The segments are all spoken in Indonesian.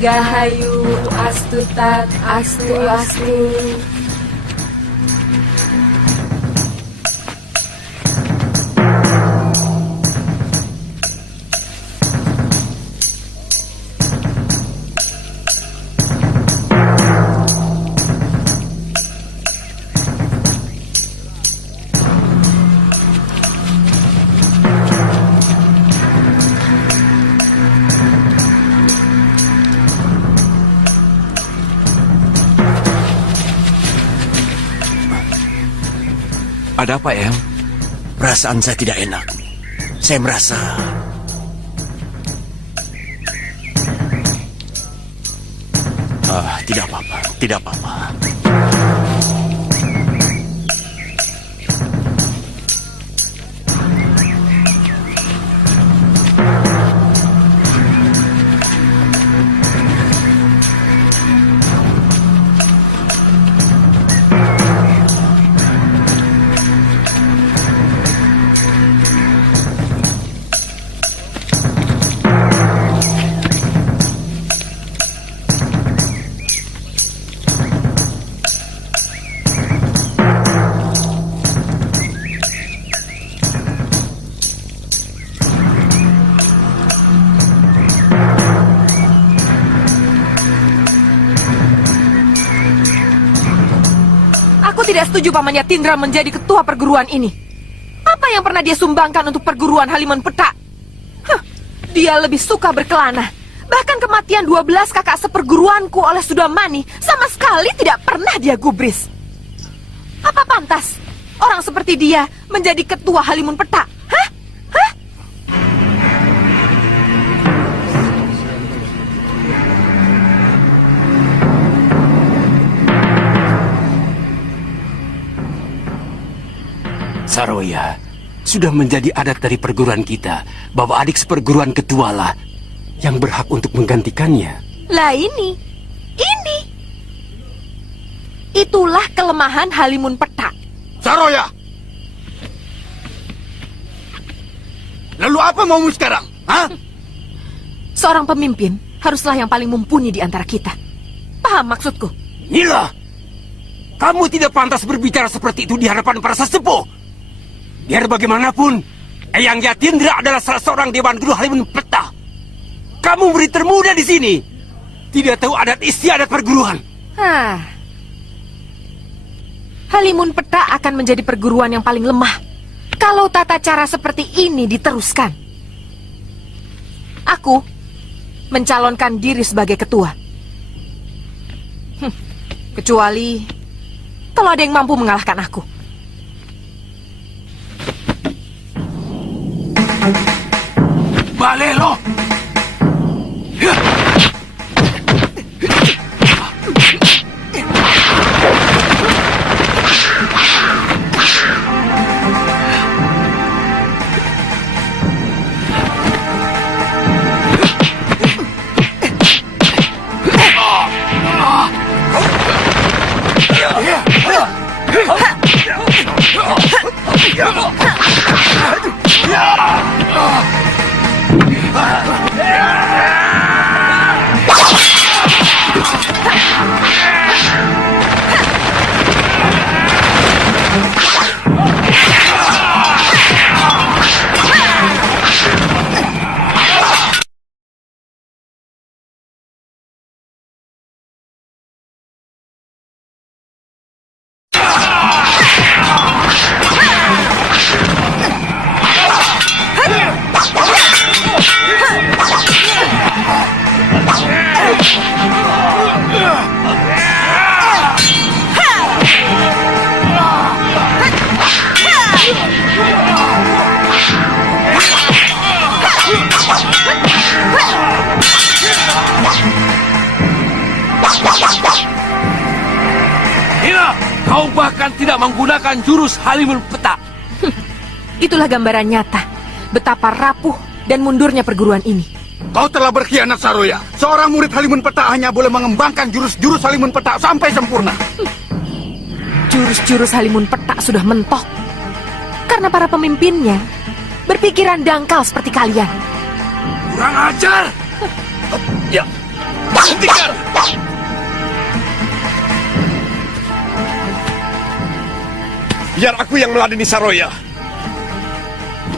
Dirgahayu Astutat Astu Astu. Ada apa, Em? Perasaan saya tidak enak. Saya merasa... tidak apa-apa, tidak apa-apa. Tidak setuju pamannya Tindra menjadi ketua perguruan ini. Apa yang pernah dia sumbangkan untuk perguruan Halimun Petak? Dia lebih suka berkelana. Bahkan kematian 12 kakak seperguruanku oleh Sudamani sama sekali tidak pernah dia gubris. Apa pantas orang seperti dia menjadi ketua Halimun Petak? Saroya, sudah menjadi adat dari perguruan kita bahwa adik seperguruan ketualah yang berhak untuk menggantikannya. Lah ini. Itulah kelemahan Halimun Petak. Saroya! Lalu apa maumu sekarang? Hah? Seorang pemimpin haruslah yang paling mumpuni di antara kita. Paham maksudku? Nila, kamu tidak pantas berbicara seperti itu di hadapan para sesepuh. Biar bagaimanapun, Eyang Yatindra adalah salah seorang Dewan Guru Halimun Petak. Kamu murid termuda di sini. Tidak tahu adat istiadat perguruan. Halimun Petak akan menjadi perguruan yang paling lemah kalau tata cara seperti ini diteruskan. Aku mencalonkan diri sebagai ketua. Kecuali kalau ada yang mampu mengalahkan aku. Balelo! Kau bahkan tidak menggunakan jurus Halimun Petak. Itulah gambaran nyata betapa rapuh dan mundurnya perguruan ini. Kau telah berkhianat, Saroya. Seorang murid Halimun Petak hanya boleh mengembangkan jurus-jurus Halimun Petak sampai sempurna. Jurus-jurus Halimun Petak sudah mentok karena para pemimpinnya berpikiran dangkal seperti kalian. Kurang ajar. Ya. Hentikan! Biar aku yang meladeni Saroya.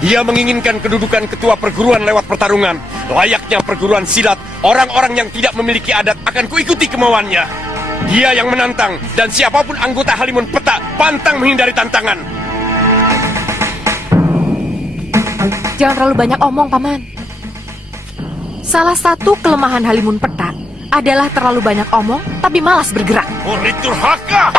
Dia menginginkan kedudukan ketua perguruan lewat pertarungan. Layaknya perguruan silat, orang-orang yang tidak memiliki adat akan kuikuti kemauannya. Dia yang menantang, dan siapapun anggota Halimun Petak pantang menghindari tantangan. Jangan terlalu banyak omong, Paman. Salah satu kelemahan Halimun Petak adalah terlalu banyak omong, tapi malas bergerak. Murid durhaka!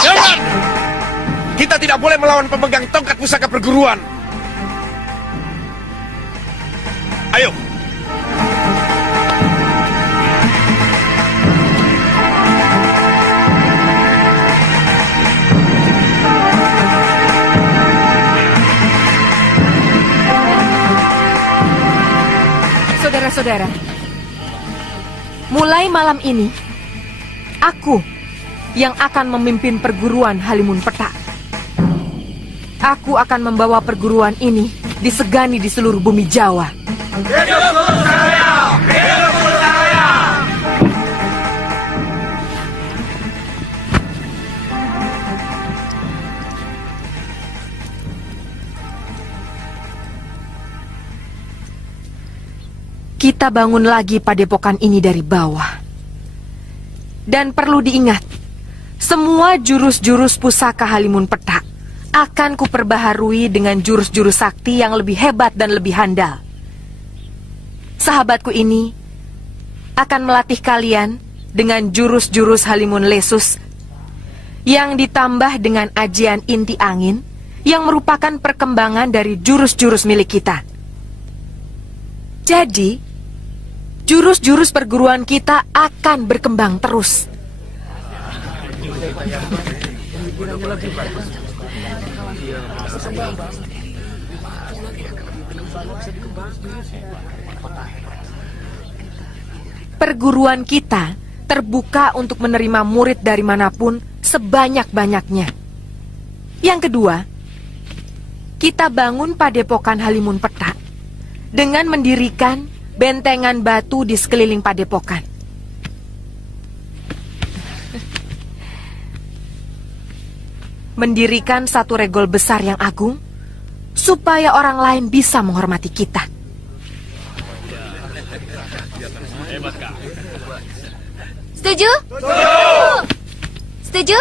Jangan! Kita tidak boleh melawan pemegang tongkat pusaka perguruan. Ayo. Saudara-saudara, mulai malam ini, aku yang akan memimpin perguruan Halimun Petak. Aku akan membawa perguruan ini disegani di seluruh bumi Jawa. Kita bangun lagi padepokan ini dari bawah. Dan perlu diingat, semua jurus-jurus pusaka Halimun Petak akan kuperbaharui dengan jurus-jurus sakti yang lebih hebat dan lebih handal. Sahabatku ini akan melatih kalian dengan jurus-jurus Halimun Lesus yang ditambah dengan ajian inti angin yang merupakan perkembangan dari jurus-jurus milik kita. Jadi, jurus-jurus perguruan kita akan berkembang terus. Perguruan kita terbuka untuk menerima murid dari manapun sebanyak-banyaknya. Yang kedua, kita bangun padepokan Halimun Petak dengan mendirikan bentengan batu di sekeliling padepokan. Mendirikan satu regol besar yang agung supaya orang lain bisa menghormati kita. Setuju? Setuju?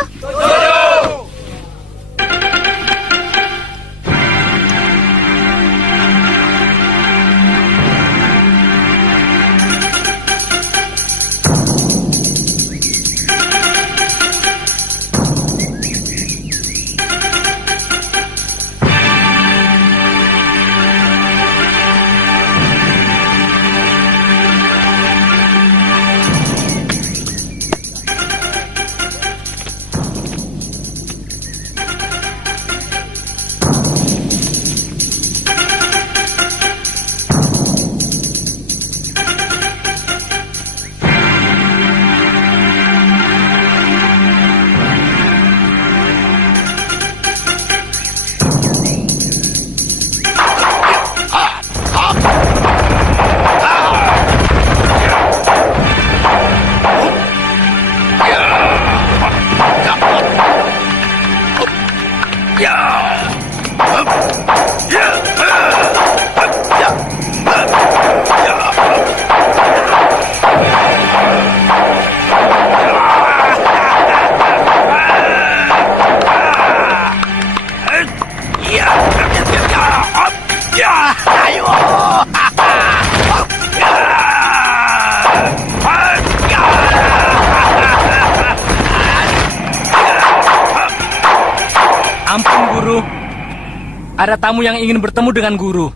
Ada tamu yang ingin bertemu dengan guru.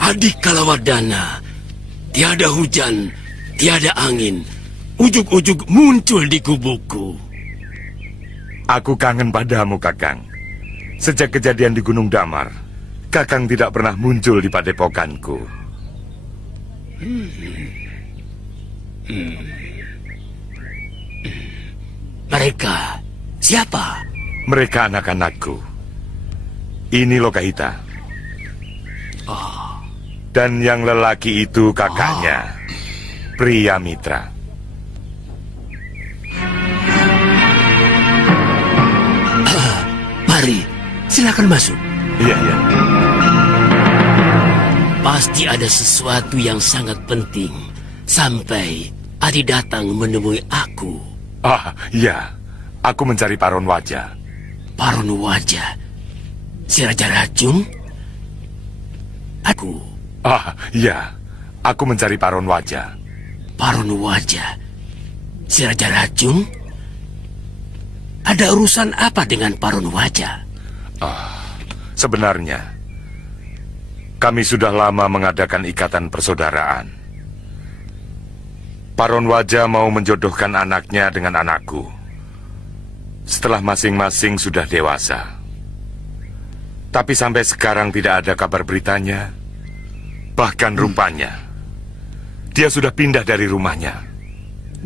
Adik Kalawadana, tiada hujan, tiada angin, ujug-ujug muncul di kubuku. Aku kangen padamu, Kakang. Sejak kejadian di Gunung Damar, Kakang tidak pernah muncul di padepokanku. Mereka siapa? Mereka anak-anakku. Ini Lokahita. Dan yang lelaki itu kakaknya, Pria Mitra. Mari, silakan masuk. Iya, iya. Pasti ada sesuatu yang sangat penting sampai Adi datang menemui aku. Ah, iya. Aku mencari Paron Wajah. Paron Wajah, si Raja Racun. Aku. Ah, iya. Aku mencari Paron Wajah. Paron Wajah, si Raja Racun. Ada urusan apa dengan Paron Wajah? Sebenarnya, kami sudah lama mengadakan ikatan persaudaraan. Paron Wajah mau menjodohkan anaknya dengan anakku. Setelah masing-masing sudah dewasa. Tapi sampai sekarang tidak ada kabar beritanya. Bahkan rupanya, dia sudah pindah dari rumahnya.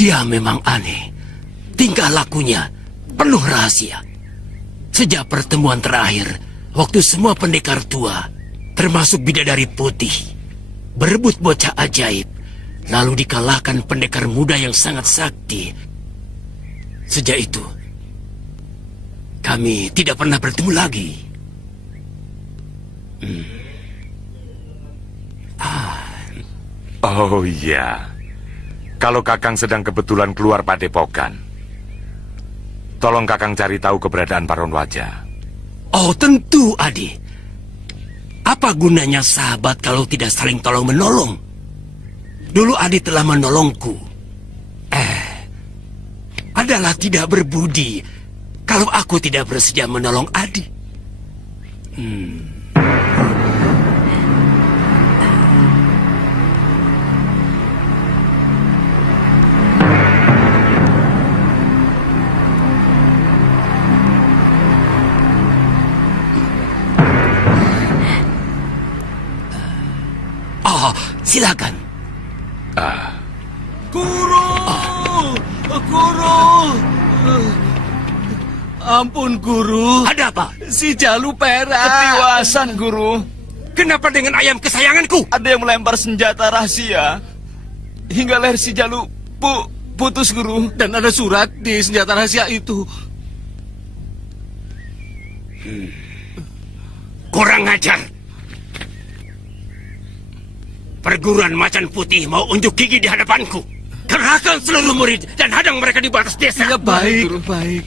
Dia memang aneh. Tingkah lakunya penuh rahasia. Sejak pertemuan terakhir, waktu semua pendekar tua, termasuk bidadari putih, berebut bocah ajaib, lalu dikalahkan pendekar muda yang sangat sakti. Sejak itu, kami tidak pernah bertemu lagi. Oh iya, kalau Kakang sedang kebetulan keluar padepokan, tolong Kakang cari tahu keberadaan Paron Wajah. Oh tentu, Adi. Apa gunanya sahabat kalau tidak saling tolong-menolong? Dulu Adi telah menolongku. Adalah tidak berbudi kalau aku tidak bersedia menolong Adi. Silakan. Guru! Guru! Ampun, Guru. Ada apa? Si Jalu perak. Ketiwasan, Guru. Kenapa dengan ayam kesayanganku? Ada yang melempar senjata rahasia. Hingga leher si Jalu putus, Guru. Dan ada surat di senjata rahasia itu. Kurang ajar. Perguruan Macan Putih mau unjuk gigi di hadapanku. Kerahkan seluruh murid dan hadang mereka di batas desa. Ya, baik, Guru, baik.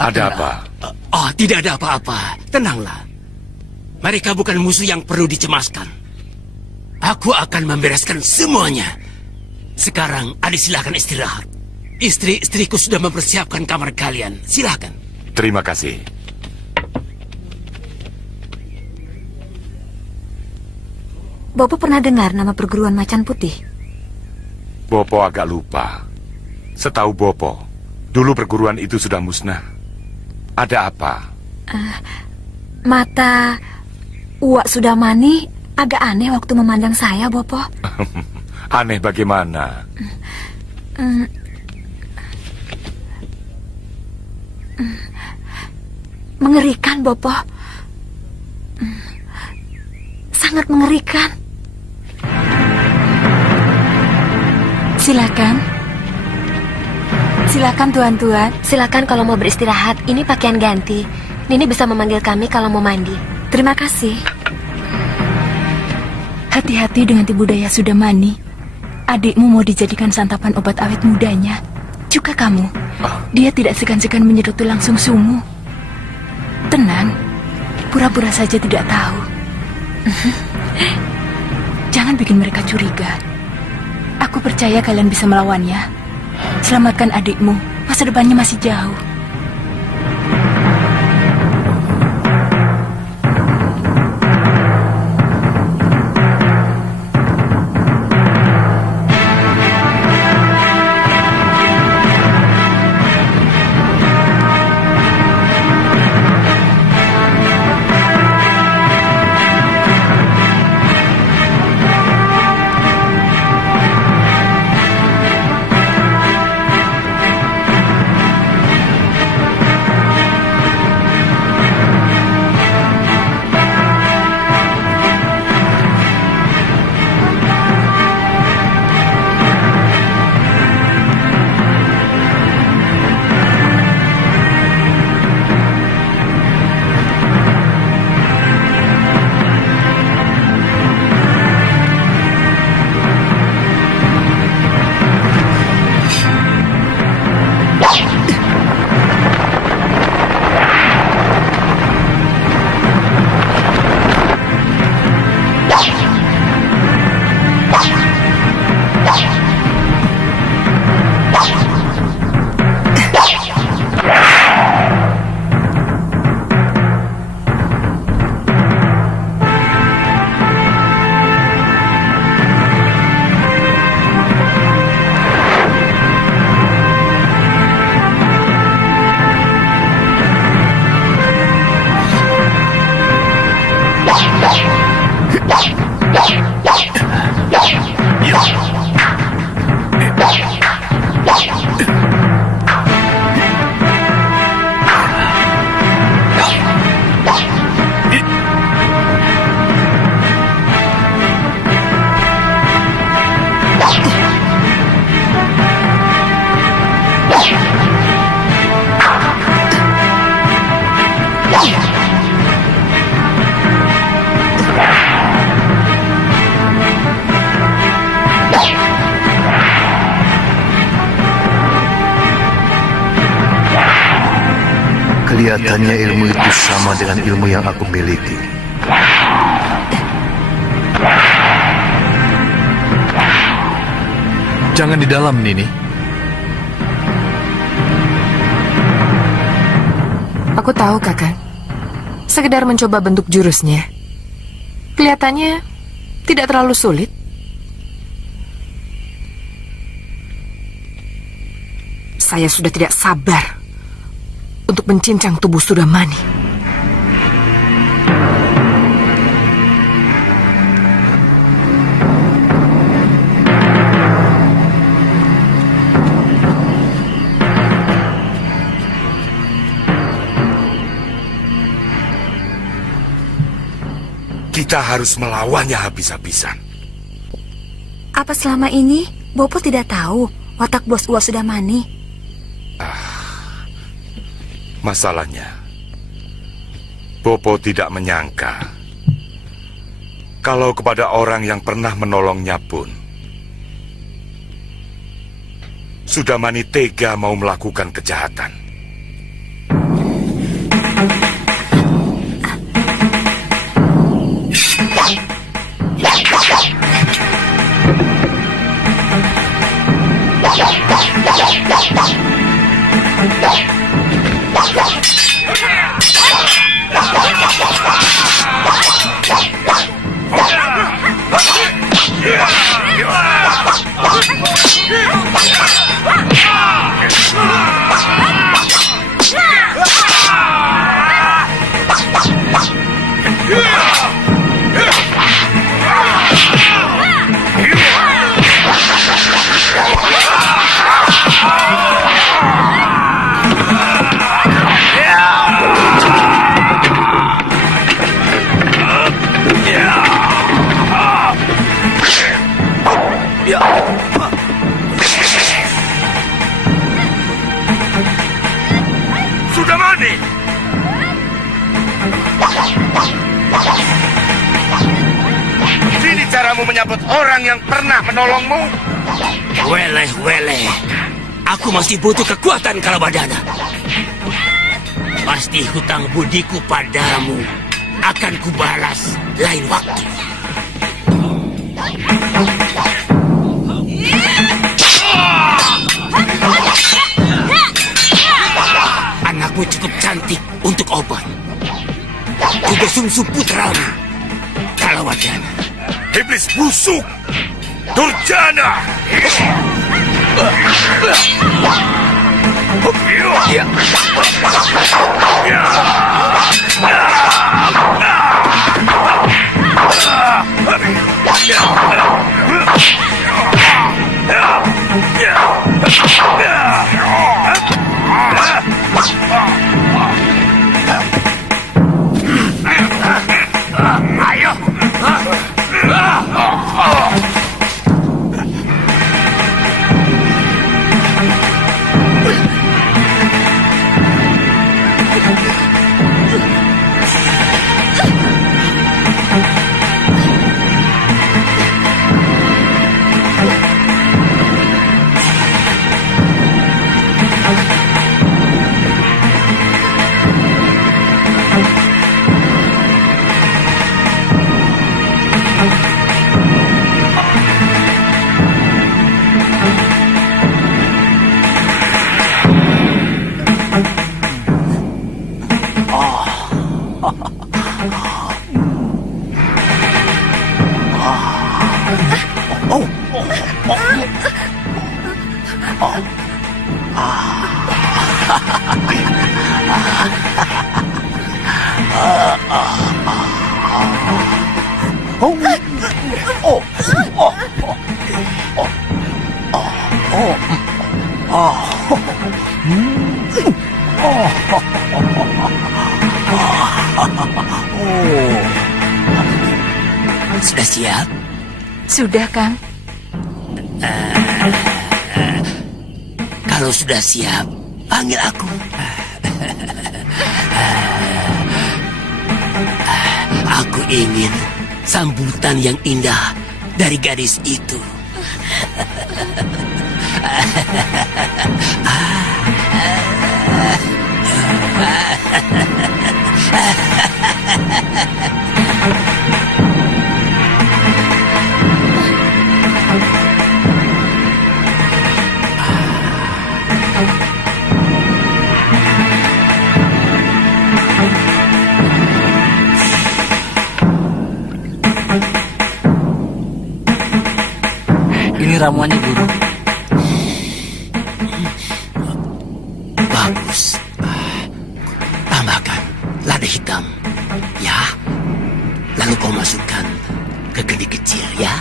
Ada apa? Tidak ada apa-apa. Tenanglah. Mereka bukan musuh yang perlu dicemaskan. Aku akan membereskan semuanya. Sekarang, Adi silakan istirahat. Istri-istriku sudah mempersiapkan kamar kalian. Silakan. Terima kasih. Bopo pernah dengar nama perguruan Macan Putih? Bopo agak lupa. Setahu Bopo, dulu perguruan itu sudah musnah. Ada apa? Mata Uwak Sudamani agak aneh waktu memandang saya, Bopo. Aneh bagaimana? Mengerikan, Bopo. Sangat mengerikan. Silakan. Silakan, tuan-tuan. Silakan kalau mau beristirahat. Ini pakaian ganti. Nini bisa memanggil kami kalau mau mandi. Terima kasih. Hati-hati dengan Tibu Daya Sudamani. Adikmu mau dijadikan santapan obat awet mudanya. Juga kamu. Dia tidak segan-segan menyedot tulang sumsumu. Tenang. Pura-pura saja tidak tahu. Jangan bikin mereka curiga. Aku Aku percaya kalian bisa melawannya. Selamatkan adikmu, masa depannya masih jauh. Kelihatannya ilmu itu sama dengan ilmu yang aku miliki. Jangan di dalam, Nini. Aku tahu, Kakak. Sekedar mencoba bentuk jurusnya. Kelihatannya tidak terlalu sulit. Saya sudah tidak sabar untuk mencincang tubuh Sudamani. Kita harus melawannya habis-habisan. Apa selama ini Bopo tidak tahu watak bos Uwa Sudamani? Masalahnya, Bopo tidak menyangka kalau kepada orang yang pernah menolongnya pun Sudamani tega mau melakukan kejahatan. Sudamani! Ini caramu menyambut orang yang pernah menolongmu? Weleh. Aku masih butuh kekuatan Kalabadana. Pasti hutang budiku padamu akan kubalas lain waktu. sumsum putramu, Kalawajana. Iblis busuk! Durjana! Sudah siap? Sudah, Kang. Kalau sudah siap, panggil aku. Aku ingin sambutan yang indah dari gadis itu. Ini ramuannya, Guru. Bagus. Tambahkan lada hitam, ya. Lalu kau masukkan ke kendi kecil, ya.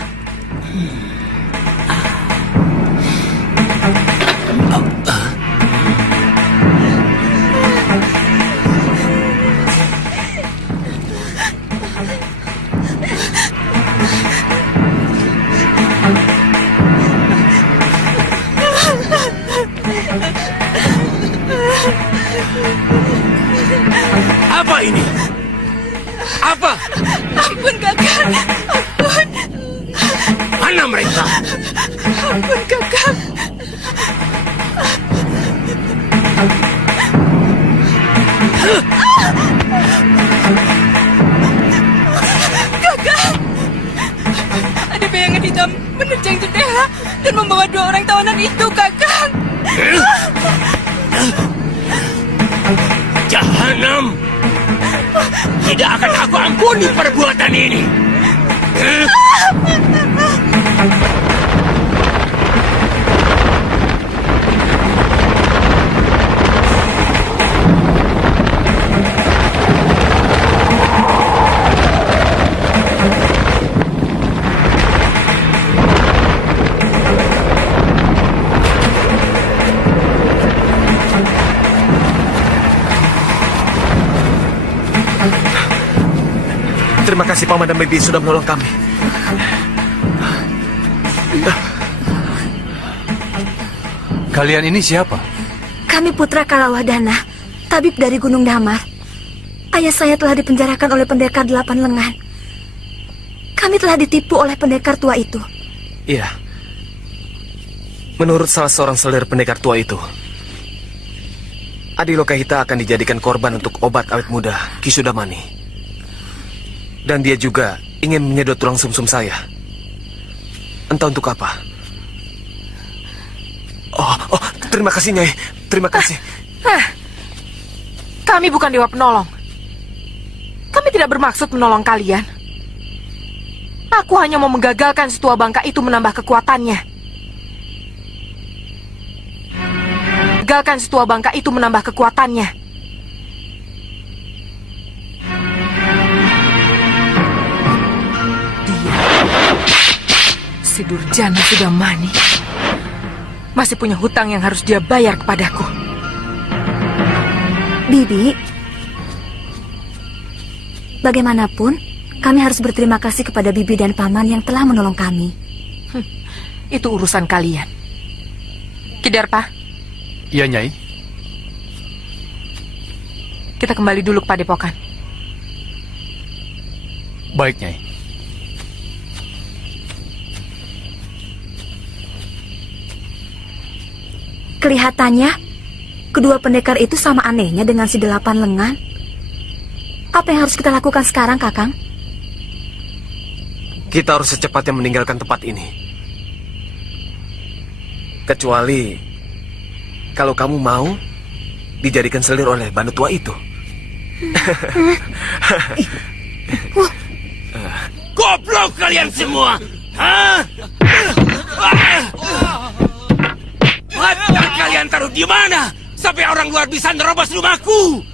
Apa ini? Apa? Ampun, Kakang. Ampun. Mana mereka? Ampun, Kakang. Kakang! Ada bayangan hitam menerjang jendela dan membawa 2 orang tawanan itu, Kakang. Jahanam! Tidak akan aku ampuni perbuatan ini. Terima kasih Paman dan Bibi sudah menolong kami. Kalian ini siapa? Kami putra Kalawadana, tabib dari Gunung Damar. Ayah saya telah dipenjarakan oleh pendekar 8 lengan. Kami telah ditipu oleh pendekar tua itu. Iya. Menurut salah seorang saudara pendekar tua itu, Adilokahita akan dijadikan korban untuk obat awet muda Kisudamani. Dan dia juga ingin menyedot tulang sumsum saya. Entah untuk apa. Oh, terima kasih, Nyai. Terima kasih. Kami bukan dewa penolong. Kami Kami tidak bermaksud menolong kalian. Aku hanya mau menggagalkan si tua bangka itu menambah kekuatannya. Gagalkan si tua bangka itu menambah kekuatannya. Dia, si Durjana Sudamani, masih punya hutang yang harus dia bayar kepadaku. Bibi, bagaimanapun, kami harus berterima kasih kepada Bibi dan Paman yang telah menolong kami. Itu urusan kalian. Kidarpa, Iya, Nyai. kita kembali dulu ke padepokan. Baik, Nyai. Kelihatannya, kedua pendekar itu sama anehnya dengan si 8 lengan. Apa yang harus kita lakukan sekarang, Kakang? Kita harus secepatnya meninggalkan tempat ini. Kecuali kalau kamu mau dijadikan selir oleh bandu tua itu. Goblok kalian semua! Hah? Mata kalian taruh di mana? Sampai orang luar bisa nerobos rumahku.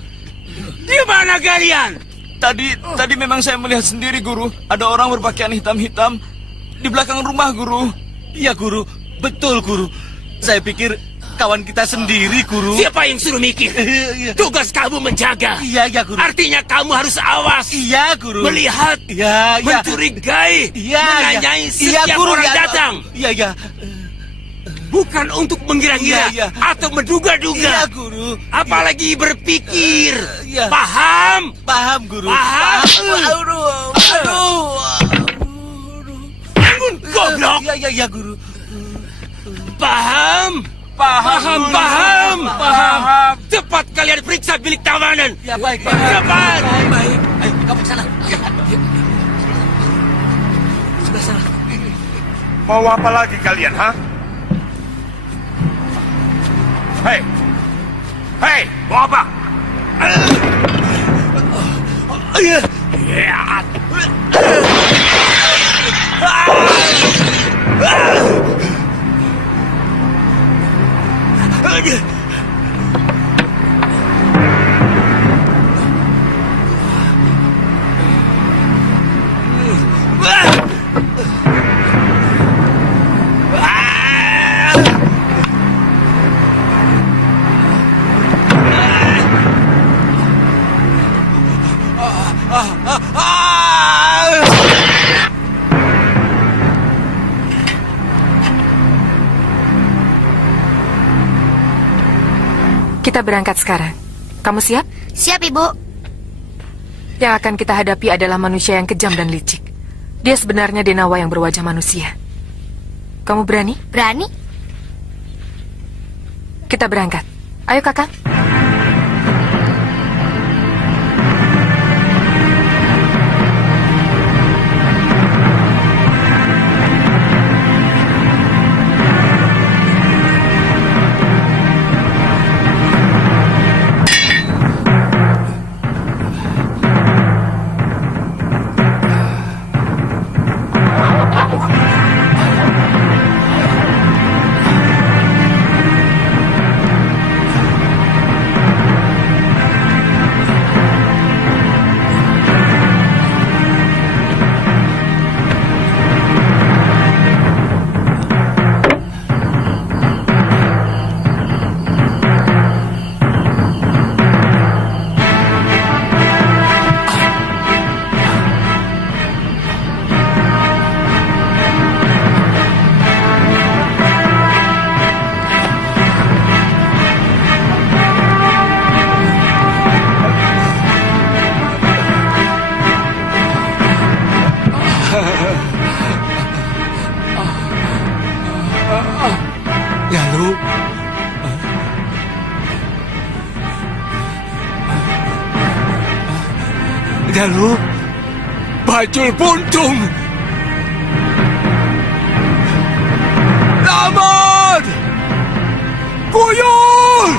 Di mana kalian? Tadi memang saya melihat sendiri, Guru. Ada orang berpakaian hitam-hitam di belakang rumah, Guru. Iya, Guru. Betul, Guru. Saya pikir kawan kita sendiri, Guru. Siapa yang suruh mikir? Tugas kamu menjaga. Iya, Guru. Artinya kamu harus awas. Iya, Guru. Melihat, Iya. mencurigai, menanyai setiap Guru. orang datang. Iya. Bukan untuk mengira-ngira Iya. atau menduga-duga. Iya, Guru. Apalagi berpikir. Iya. Paham? Paham, Guru. Paham? Aduh. Bangun, goblok. Iya, Guru. Paham? Paham. Cepat kalian periksa bilik tawanan. Ya, baik. Cepat. Baik. Ayo, kamu sana. Sebelah sana. Mau apa lagi kalian, ha? Hei, mau apa? Kita berangkat sekarang. Kamu siap? Siap, Ibu. Yang akan kita hadapi adalah manusia yang kejam dan licik. Dia sebenarnya Denawa yang berwajah manusia. Kamu berani? Berani? Kita berangkat. Ayo, Kakak. Lalu Bajul Buntung. Laman! Kuyul!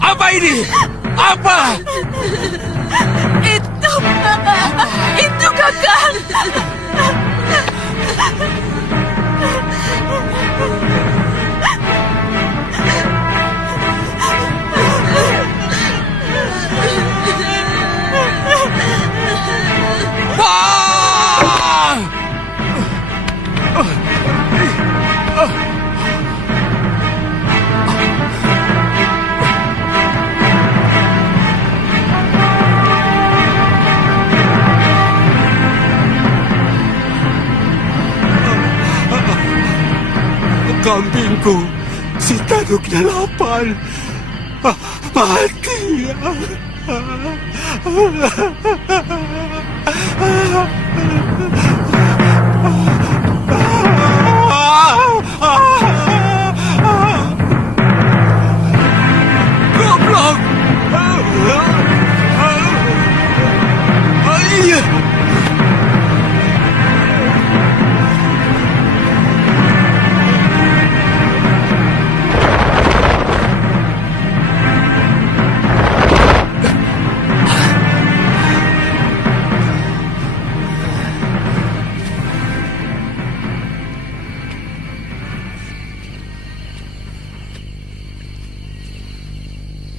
Apa ini? Apa? Itu Kakang. Wah! Kambingku, si Taduk Delapan, mati. Goblok! Iya.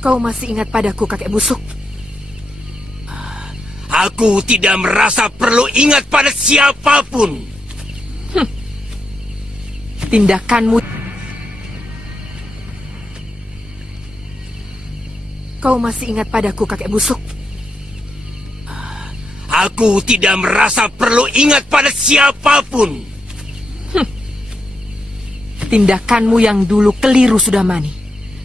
Kau masih ingat padaku, kakek busuk? Aku tidak merasa perlu ingat pada siapapun. Tindakanmu... Kau masih ingat padaku, kakek busuk? Aku tidak merasa perlu ingat pada siapapun. Tindakanmu yang dulu keliru, Sudamani.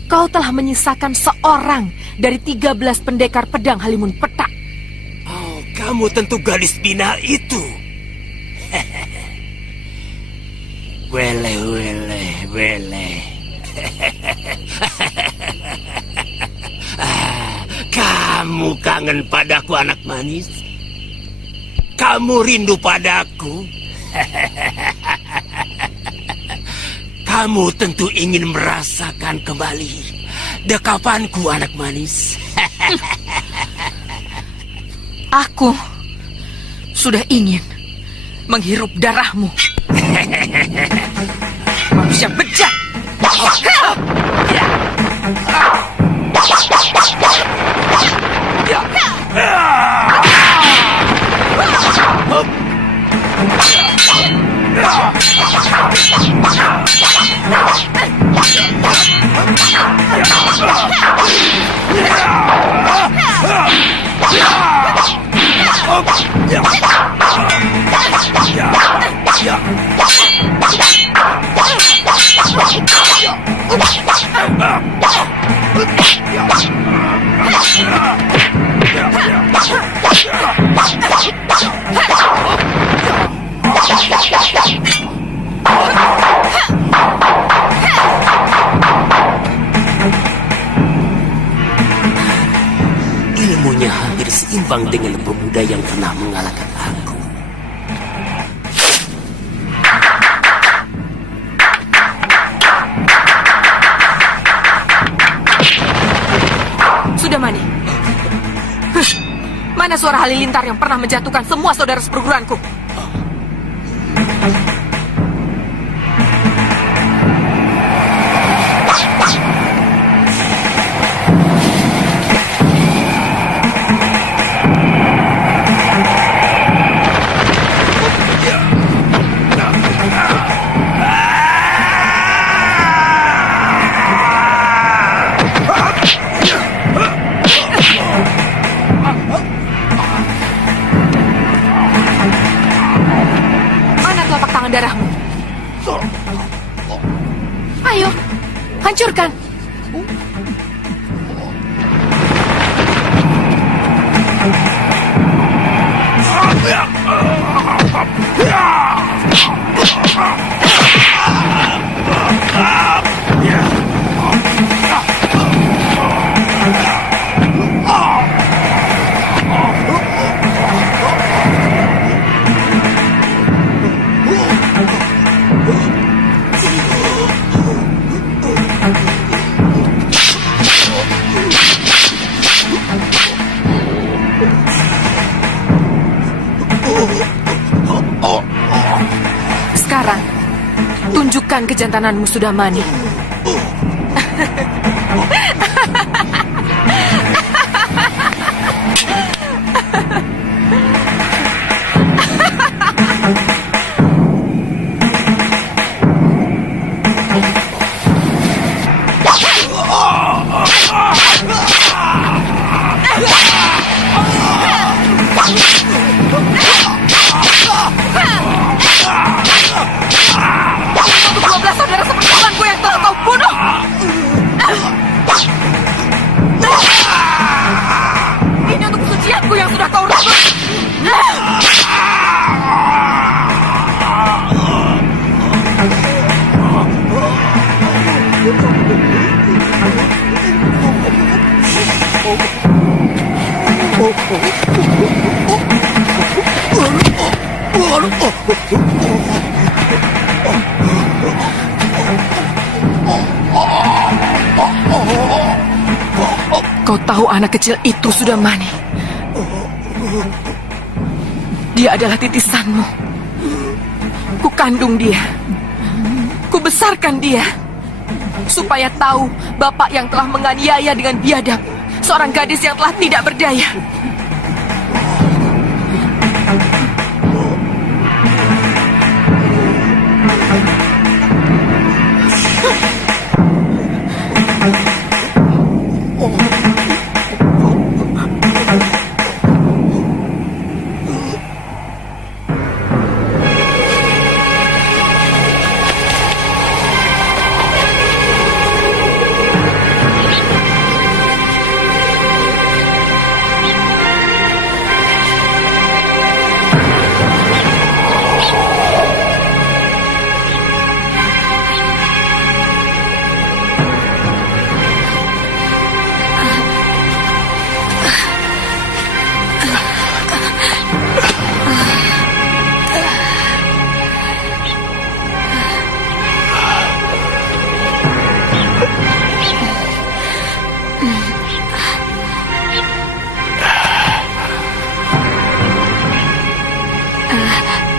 Kau telah menyisakan seorang dari 13 pendekar pedang Halimun Petak. Oh, kamu tentu gadis bina itu. Wele. Kamu kangen padaku, anak manis? Kamu rindu padaku? Kamu tentu ingin merasakan kembali dekapanku, anak manis. Aku sudah ingin menghirup darahmu. Manusia bejat. Ilmunya hampir seimbang dengan pemuda yang pernah mengalahkan aku. Sudamani. Mana suara halilintar yang pernah menjatuhkan semua saudara seperguruanku? Darahmu. Ayo, hancurkan. menunjukkan kejantananmu, Sudamani. Untuk 12 saudara seperguruanku yang telah kau bunuh. Ini untuk kesucianku yang sudah kau rebut. Kau tahu anak kecil itu, Sudamani? Dia adalah titisanmu. Ku kandung dia. Ku besarkan dia. Supaya tahu bapak yang telah menganiaya dengan biadab seorang gadis yang telah tidak berdaya.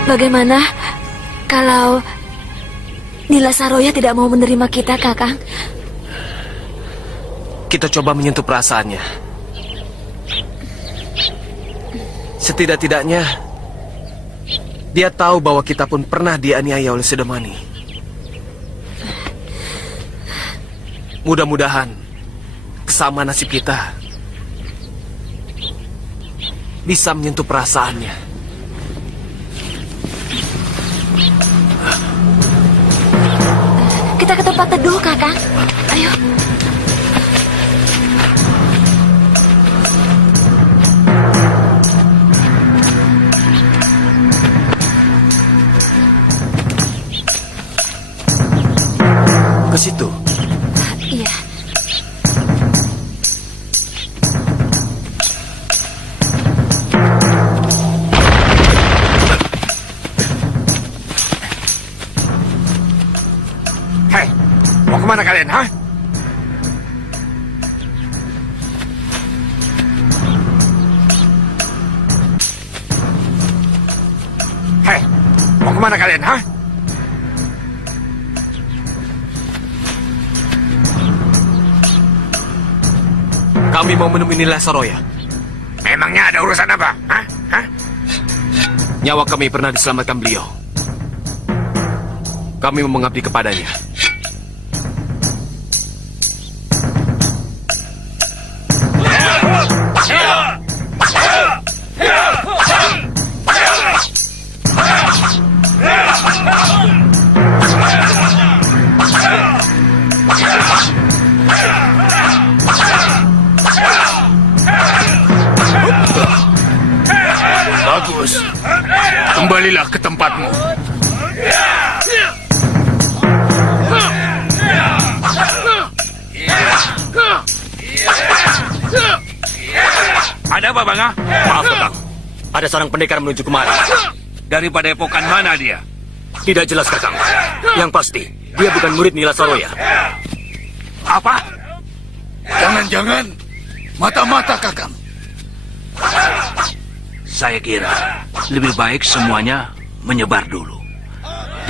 Bagaimana kalau Nila Saroya tidak mau menerima kita, Kakang? Kita coba menyentuh perasaannya. Setidak-tidaknya dia tahu bahwa kita pun pernah dianiaya oleh Sudamani. Mudah-mudahan kesamaan nasib kita bisa menyentuh perasaannya. Kita ke tempat teduh, Kakang. Ayo. Ke situ. Iya. Hei, mau kemana kalian, ha? Hei, mau kemana kalian, ha? Kami mau menemui Nila Saroya. Memangnya ada urusan apa, ha? Hah? Nyawa kami pernah diselamatkan beliau. Kami mau mengabdi kepadanya. Bagus. Kembalilah ke tempatmu. Ada apa, Bang? Maaf, Kakang. Ada seorang pendekar menuju kemari. Dari padepokan mana dia? Tidak jelas, Kakang. Yang pasti, dia bukan murid Nila Saroya. Apa? Jangan-jangan mata-mata Kakang. Saya kira lebih baik semuanya menyebar dulu.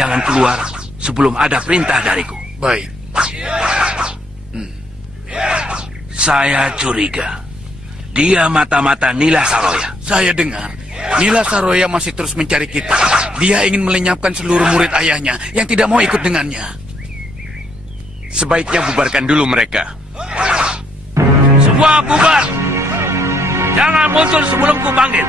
Jangan keluar sebelum ada perintah dariku. Baik. Saya curiga dia mata-mata Nila Saroya. Saya dengar Nila Saroya masih terus mencari kita. Dia ingin melenyapkan seluruh murid ayahnya yang tidak mau ikut dengannya. Sebaiknya bubarkan dulu mereka. Semua bubar. Jangan muncul sebelum ku panggil.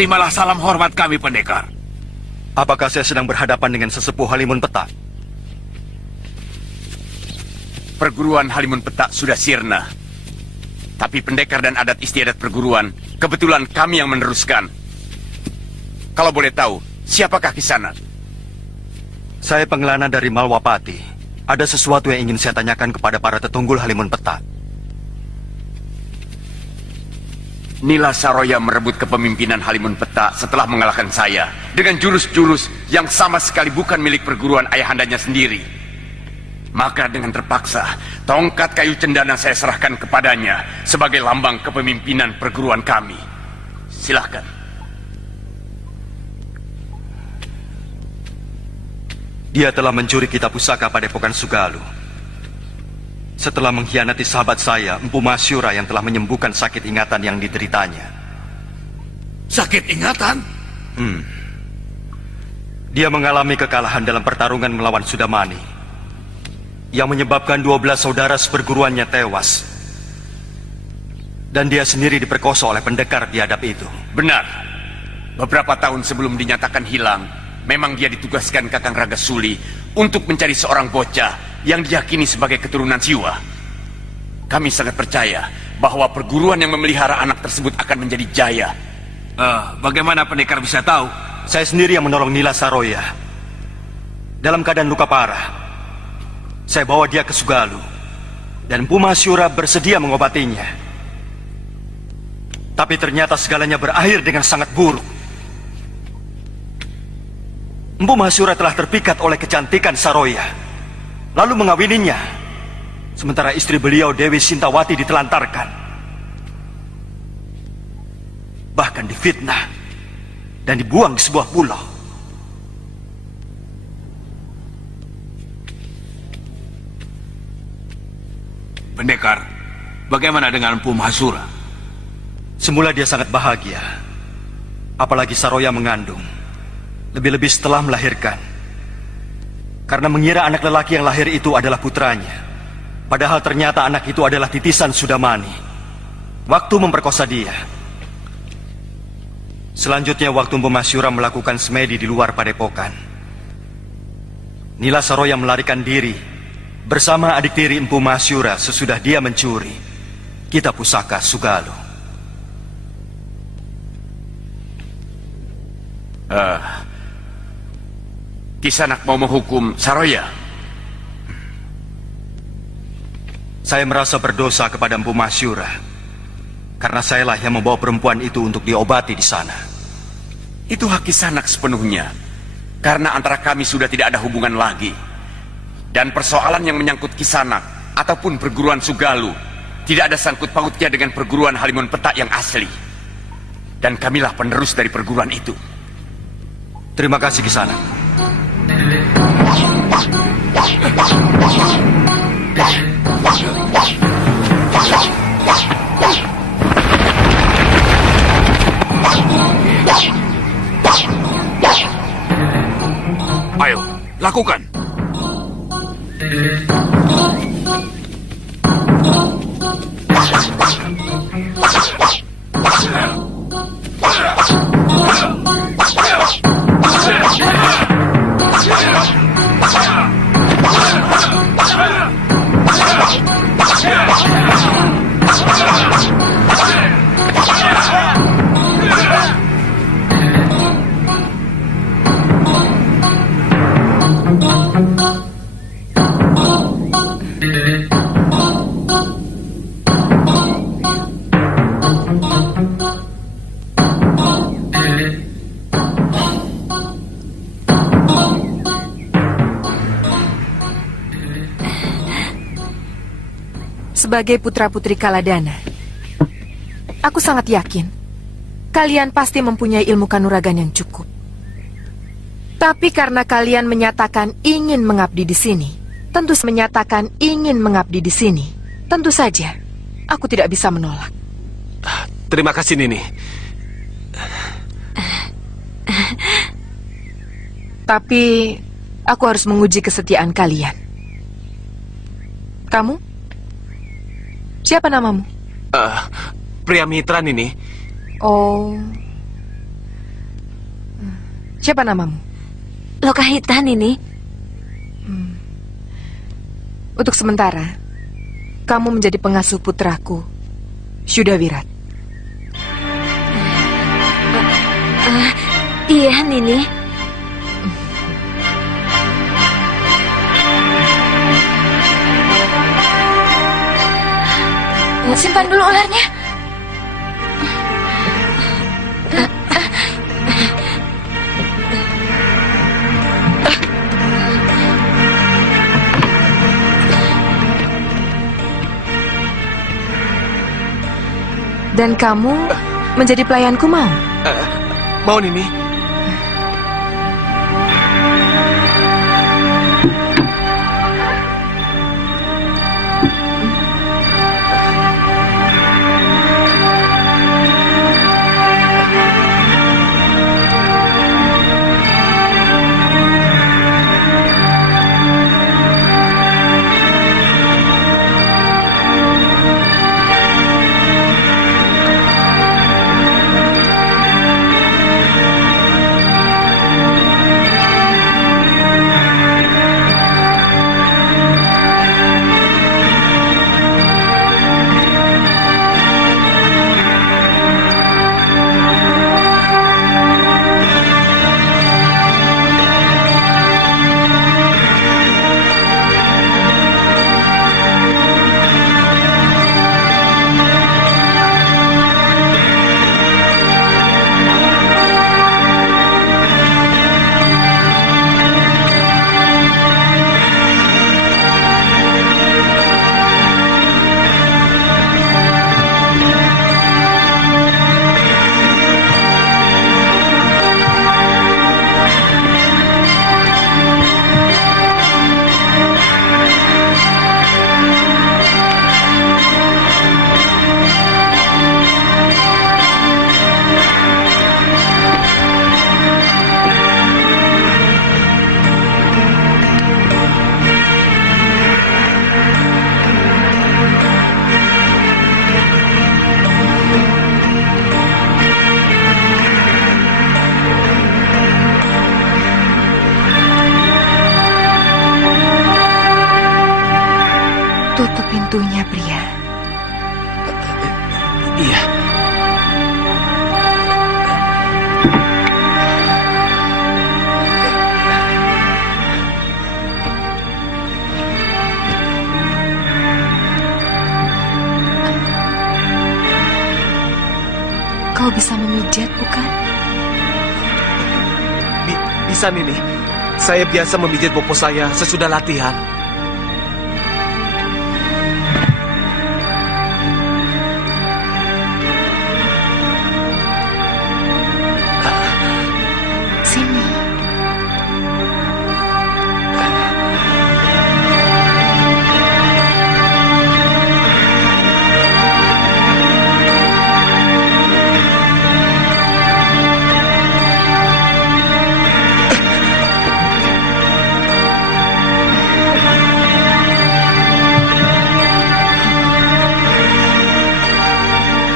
Terimalah salam hormat kami, pendekar. Apakah saya sedang berhadapan dengan sesepuh Halimun Petak? Perguruan Halimun Petak sudah sirna. Tapi pendekar dan adat istiadat perguruan, kebetulan kami yang meneruskan. Kalau boleh tahu, siapakah Kisanak? Saya pengelana dari Malwapati. Ada sesuatu yang ingin saya tanyakan kepada para tetunggul Halimun Petak. Nila Saroya merebut kepemimpinan Halimun Petak setelah mengalahkan saya dengan jurus-jurus yang sama sekali bukan milik perguruan ayahandanya sendiri. Maka dengan terpaksa, tongkat kayu cendana saya serahkan kepadanya sebagai lambang kepemimpinan perguruan kami. Silahkan. Dia telah mencuri kitab pusaka Padepokan Sugalu. Setelah mengkhianati sahabat saya, Empu Masyura yang telah menyembuhkan sakit ingatan yang dideritanya. Sakit ingatan? Dia mengalami kekalahan dalam pertarungan melawan Sudamani, yang menyebabkan 12 saudara seperguruannya tewas. Dan dia sendiri diperkosa oleh pendekar biadab itu. Benar. Beberapa tahun sebelum dinyatakan hilang, memang dia ditugaskan Kakang Ragasuli untuk mencari seorang bocah yang diyakini sebagai keturunan Siwa. Kami sangat percaya bahwa perguruan yang memelihara anak tersebut akan menjadi jaya. Bagaimana pendekar bisa tahu? Saya sendiri yang menolong Nila Saroya. Dalam keadaan luka parah, saya bawa dia ke Sugalu, dan Empu Masyura bersedia mengobatinya. Tapi ternyata segalanya berakhir dengan sangat buruk. Empu Masyura telah terpikat oleh kecantikan Saroya, lalu mengawininya, sementara istri beliau Dewi Sintawati ditelantarkan, bahkan difitnah dan dibuang di sebuah pulau. Pendekar, bagaimana dengan Empu Masyura? Semula dia sangat bahagia, apalagi Saroya mengandung, lebih-lebih setelah melahirkan. Karena mengira anak lelaki yang lahir itu adalah putranya, padahal ternyata anak itu adalah titisan Sudamani waktu memperkosa dia. Selanjutnya waktu Empu Masyura melakukan semedi di luar padepokan, Nila Saroya melarikan diri bersama adik tiri Empu Masyura sesudah dia mencuri kitab pusaka Sugalu. Kisanak mau menghukum Saroya? Saya merasa berdosa kepada Empu Masyura, karena sayalah yang membawa perempuan itu untuk diobati di sana. Itu hak Kisanak sepenuhnya, karena antara kami sudah tidak ada hubungan lagi. Dan persoalan yang menyangkut Kisanak ataupun perguruan Sugalu tidak ada sangkut pautnya dengan perguruan Halimun Petak yang asli. Dan kamilah penerus dari perguruan itu. Terima kasih Kisanak. Ayo, lakukan. Sebagai putra-putri Kaladana, aku sangat yakin kalian pasti mempunyai ilmu kanuragan yang cukup. Tapi karena kalian menyatakan ingin mengabdi di sini, tentu saja aku tidak bisa menolak. Terima kasih, Nini. Tapi aku harus menguji kesetiaan kalian. Kamu? Siapa namamu? Pria Mitra, Nini. Oh. Siapa namamu? Lokahita, Nini. Untuk sementara, kamu menjadi pengasuh putraku, Syudawirat. Iya, Nini. Simpan dulu ularnya. Dan kamu menjadi pelayanku, mau? Mau, Nini. Tutup pintunya, pria. Iya. Kau bisa memijat, bukan? Bisa, Nini. Saya biasa memijit bopo saya sesudah latihan. Sini.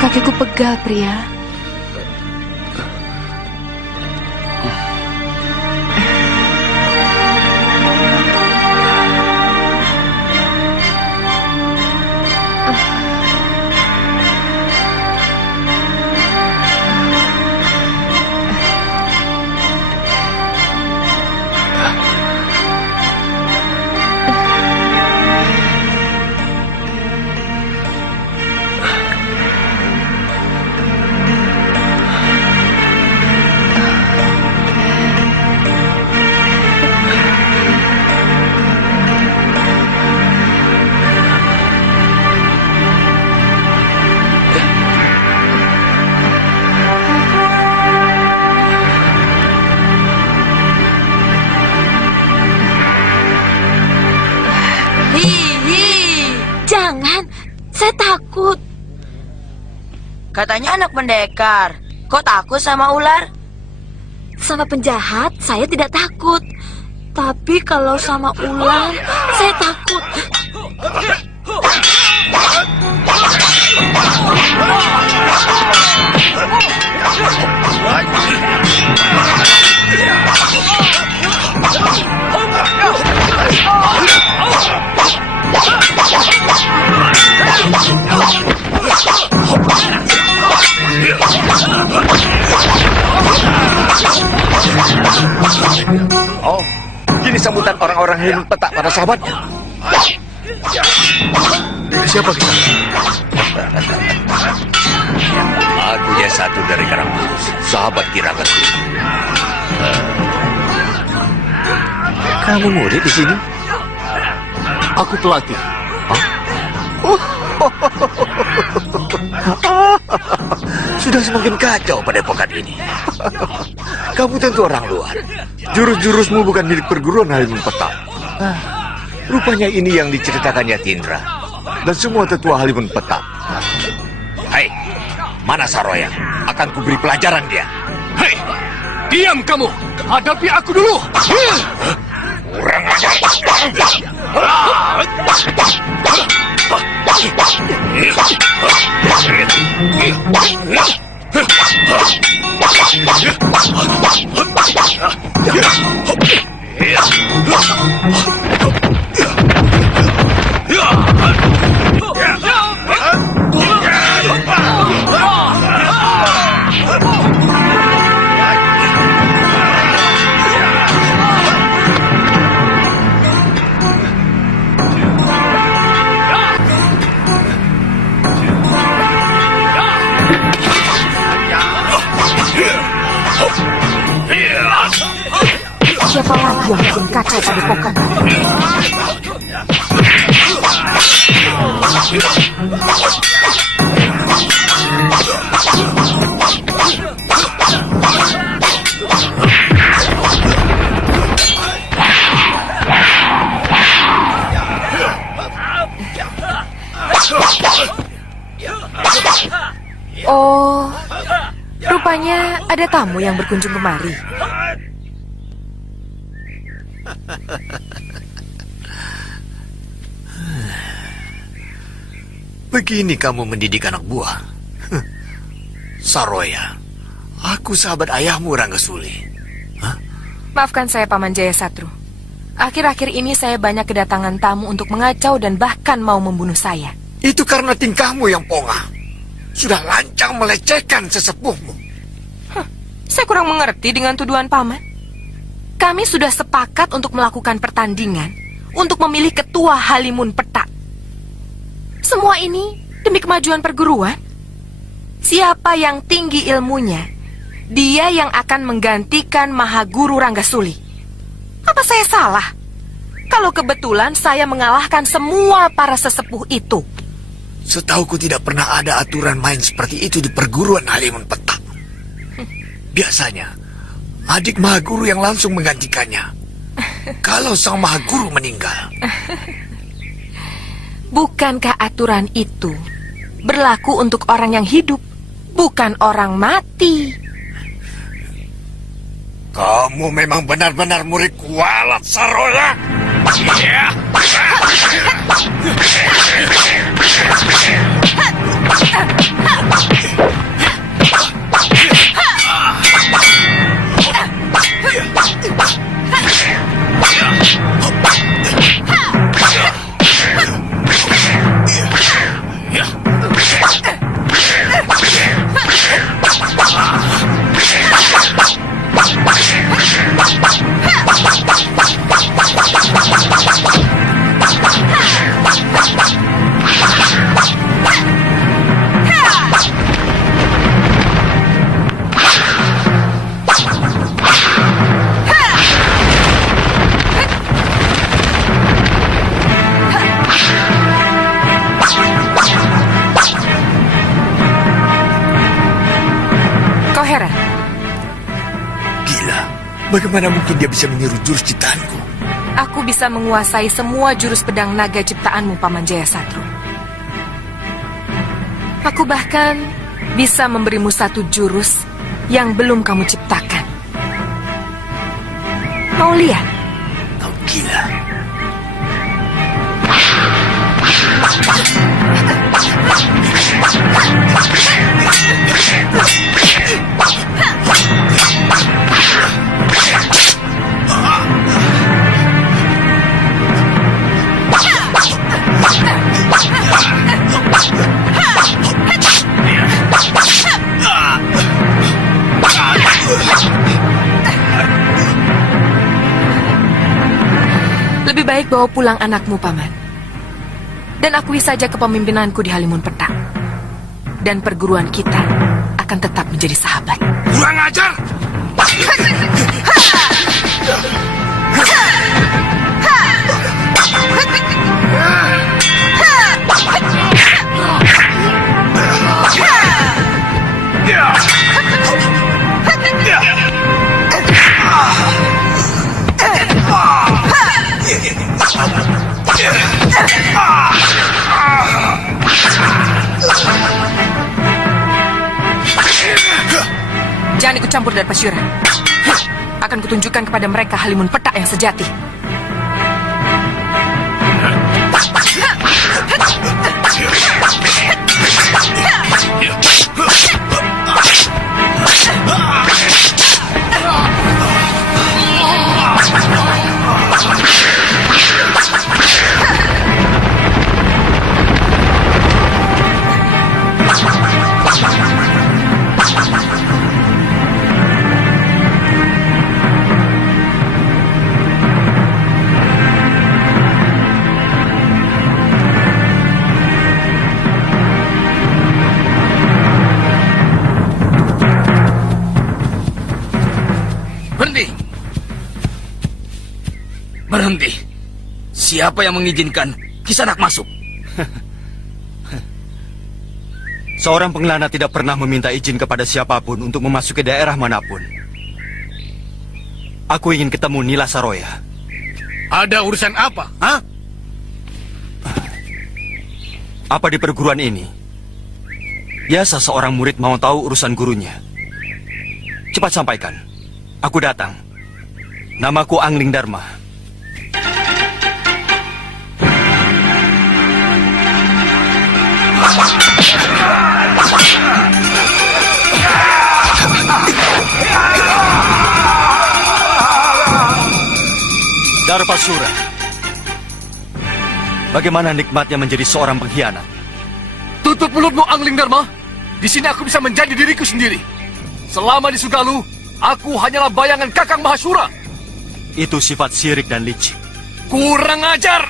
Kakiku pegal, pria. Saya takut. Katanya anak pendekar. Kok takut sama ular? Sama penjahat, saya tidak takut. Tapi kalau sama ular, saya takut. Oh, ini sambutan orang-orang halimun peta pada sahabatnya. Siapa kita? Aku dia satu dari Karangbagus, sahabat Kirangga. Kamu murid di sini? Aku pelatih. Sudah semakin kacau padepokan ini. Kamu tentu orang luar. Jurus-jurusmu bukan milik perguruan halimun peta. Rupanya ini yang diceritakannya Tindra dan semua tetua halimun peta. Hai, mana Saroya? Akan kuberi pelajaran dia. Hei, diam kamu. Hadapi aku dulu. Kurang ajar. Siapa lagi yang bikin kacau padepokan? Oh, rupanya ada tamu yang berkunjung kemari. Begini kamu mendidik anak buah. Saroya, aku sahabat ayahmu Ranggasuli. Maafkan saya, Paman Jaya Satru. Akhir-akhir ini saya banyak kedatangan tamu untuk mengacau dan bahkan mau membunuh saya. Itu karena tingkahmu yang pongah. Sudah lancang melecehkan sesepuhmu. Saya kurang mengerti dengan tuduhan Paman. Kami sudah sepakat untuk melakukan pertandingan untuk memilih ketua Halimun Peta. Semua ini demi kemajuan perguruan. Siapa yang tinggi ilmunya, dia yang akan menggantikan Mahaguru Ranggasuli. Apa saya salah kalau kebetulan saya mengalahkan semua para sesepuh itu? Setauku tidak pernah ada aturan main seperti itu di perguruan Halimun Peta. Biasanya adik Mahaguru yang langsung menggantikannya kalau sang Mahaguru meninggal. Bukankah aturan itu berlaku untuk orang yang hidup, bukan orang mati? Kamu memang benar-benar murid kualat, Saroya. Bagaimana mungkin dia bisa meniru jurus ciptaanku? Aku bisa menguasai semua jurus pedang naga ciptaanmu, Paman Jaya Satru. Aku bahkan bisa memberimu satu jurus yang belum kamu ciptakan. Mau lihat? Kau gila. Lebih baik bawa pulang anakmu, Paman. Dan akui saja kepemimpinanku di Halimun Petak. Dan perguruan kita akan tetap menjadi sahabat. Kurang ajar! Jangan ikut campur dari Pasyura. Akan kutunjukkan kepada mereka Halimun Petak yang sejati. Berhenti. Siapa yang mengizinkan Kisanak masuk? Seorang pengelana tidak pernah meminta izin kepada siapapun untuk memasuki daerah manapun. Aku ingin ketemu Nila Saroya. Ada urusan apa? Hah? Apa di perguruan ini? Biasa seorang murid mau tahu urusan gurunya. Cepat sampaikan. Aku datang. Namaku Angling Dharma. Darpasura. Bagaimana nikmatnya menjadi seorang pengkhianat? Tutup mulutmu, Angling Dharma. Di sini aku bisa menjadi diriku sendiri. Selama di Sugalu, aku hanyalah bayangan Kakang Mahasura. Itu sifat sirik dan licik. Kurang ajar.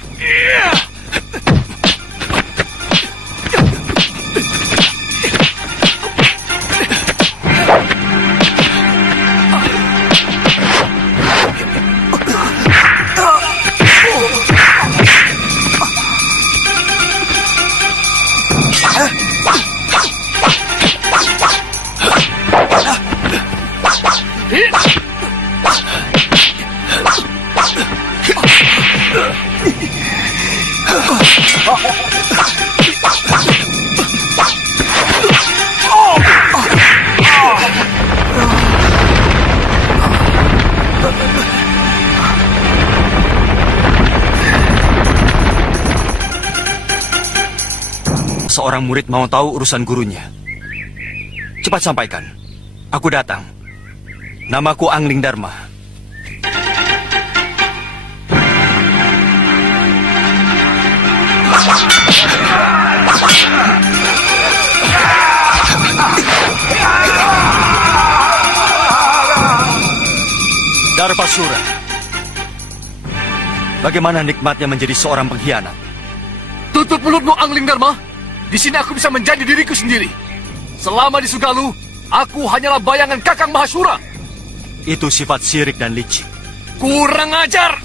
Seorang murid mau tahu urusan gurunya. Cepat sampaikan. Aku datang. Namaku Angling Dharma. Darpasura. Bagaimana nikmatnya menjadi seorang pengkhianat? Tutup mulutmu, Angling Dharma. Di sini aku bisa menjadi diriku sendiri. Selama di Sugalu, aku hanyalah bayangan Kakang Mahasura. Itu sifat sirik dan licik. Kurang ajar.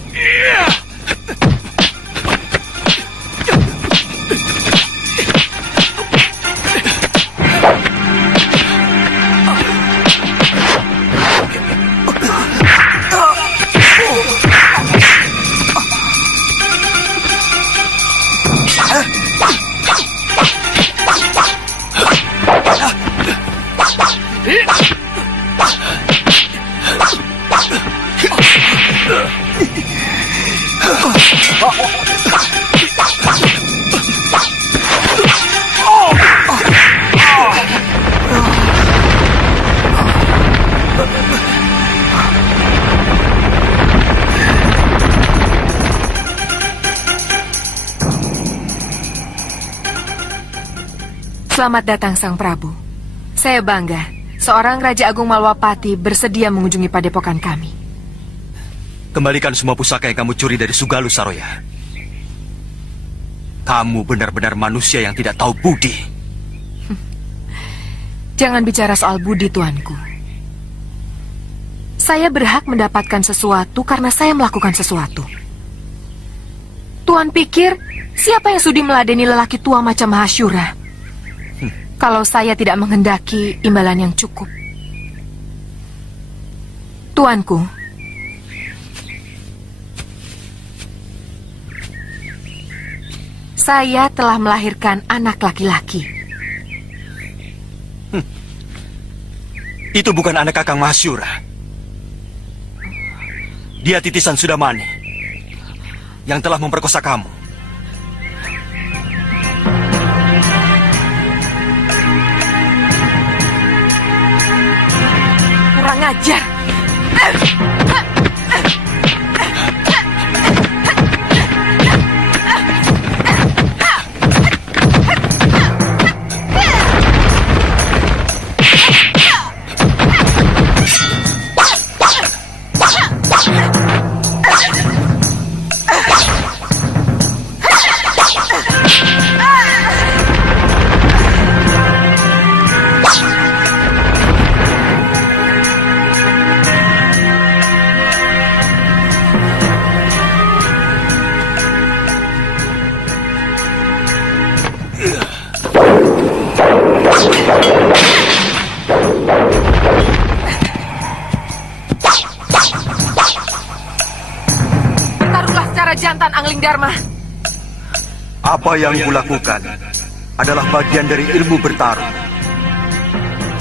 Selamat datang Sang Prabu. Saya bangga, seorang Raja Agung Malwapati bersedia mengunjungi padepokan kami. Kembalikan semua pusaka yang kamu curi dari Sugalu, Saroya. Kamu benar-benar manusia yang tidak tahu budi. Jangan bicara soal budi, tuanku. Saya berhak mendapatkan sesuatu karena saya melakukan sesuatu. Tuan pikir, siapa yang sudi meladeni lelaki tua macam Mahasyura? Kalau saya tidak menghendaki imbalan yang cukup. Tuanku, saya telah melahirkan anak laki-laki. Itu bukan anak Kakang Mahasyura. Dia titisan Sudamani yang telah memperkosa kamu. Kurang ajar. Bertaruhlah secara jantan, Angling Dharma. Apa yang kulakukan adalah bagian dari ilmu bertarung.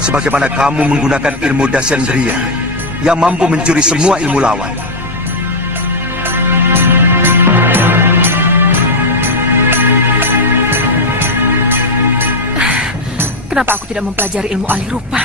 Sebagaimana kamu menggunakan ilmu Dasendriya yang mampu mencuri semua ilmu lawan. Kenapa aku tidak mempelajari ilmu alih rupa?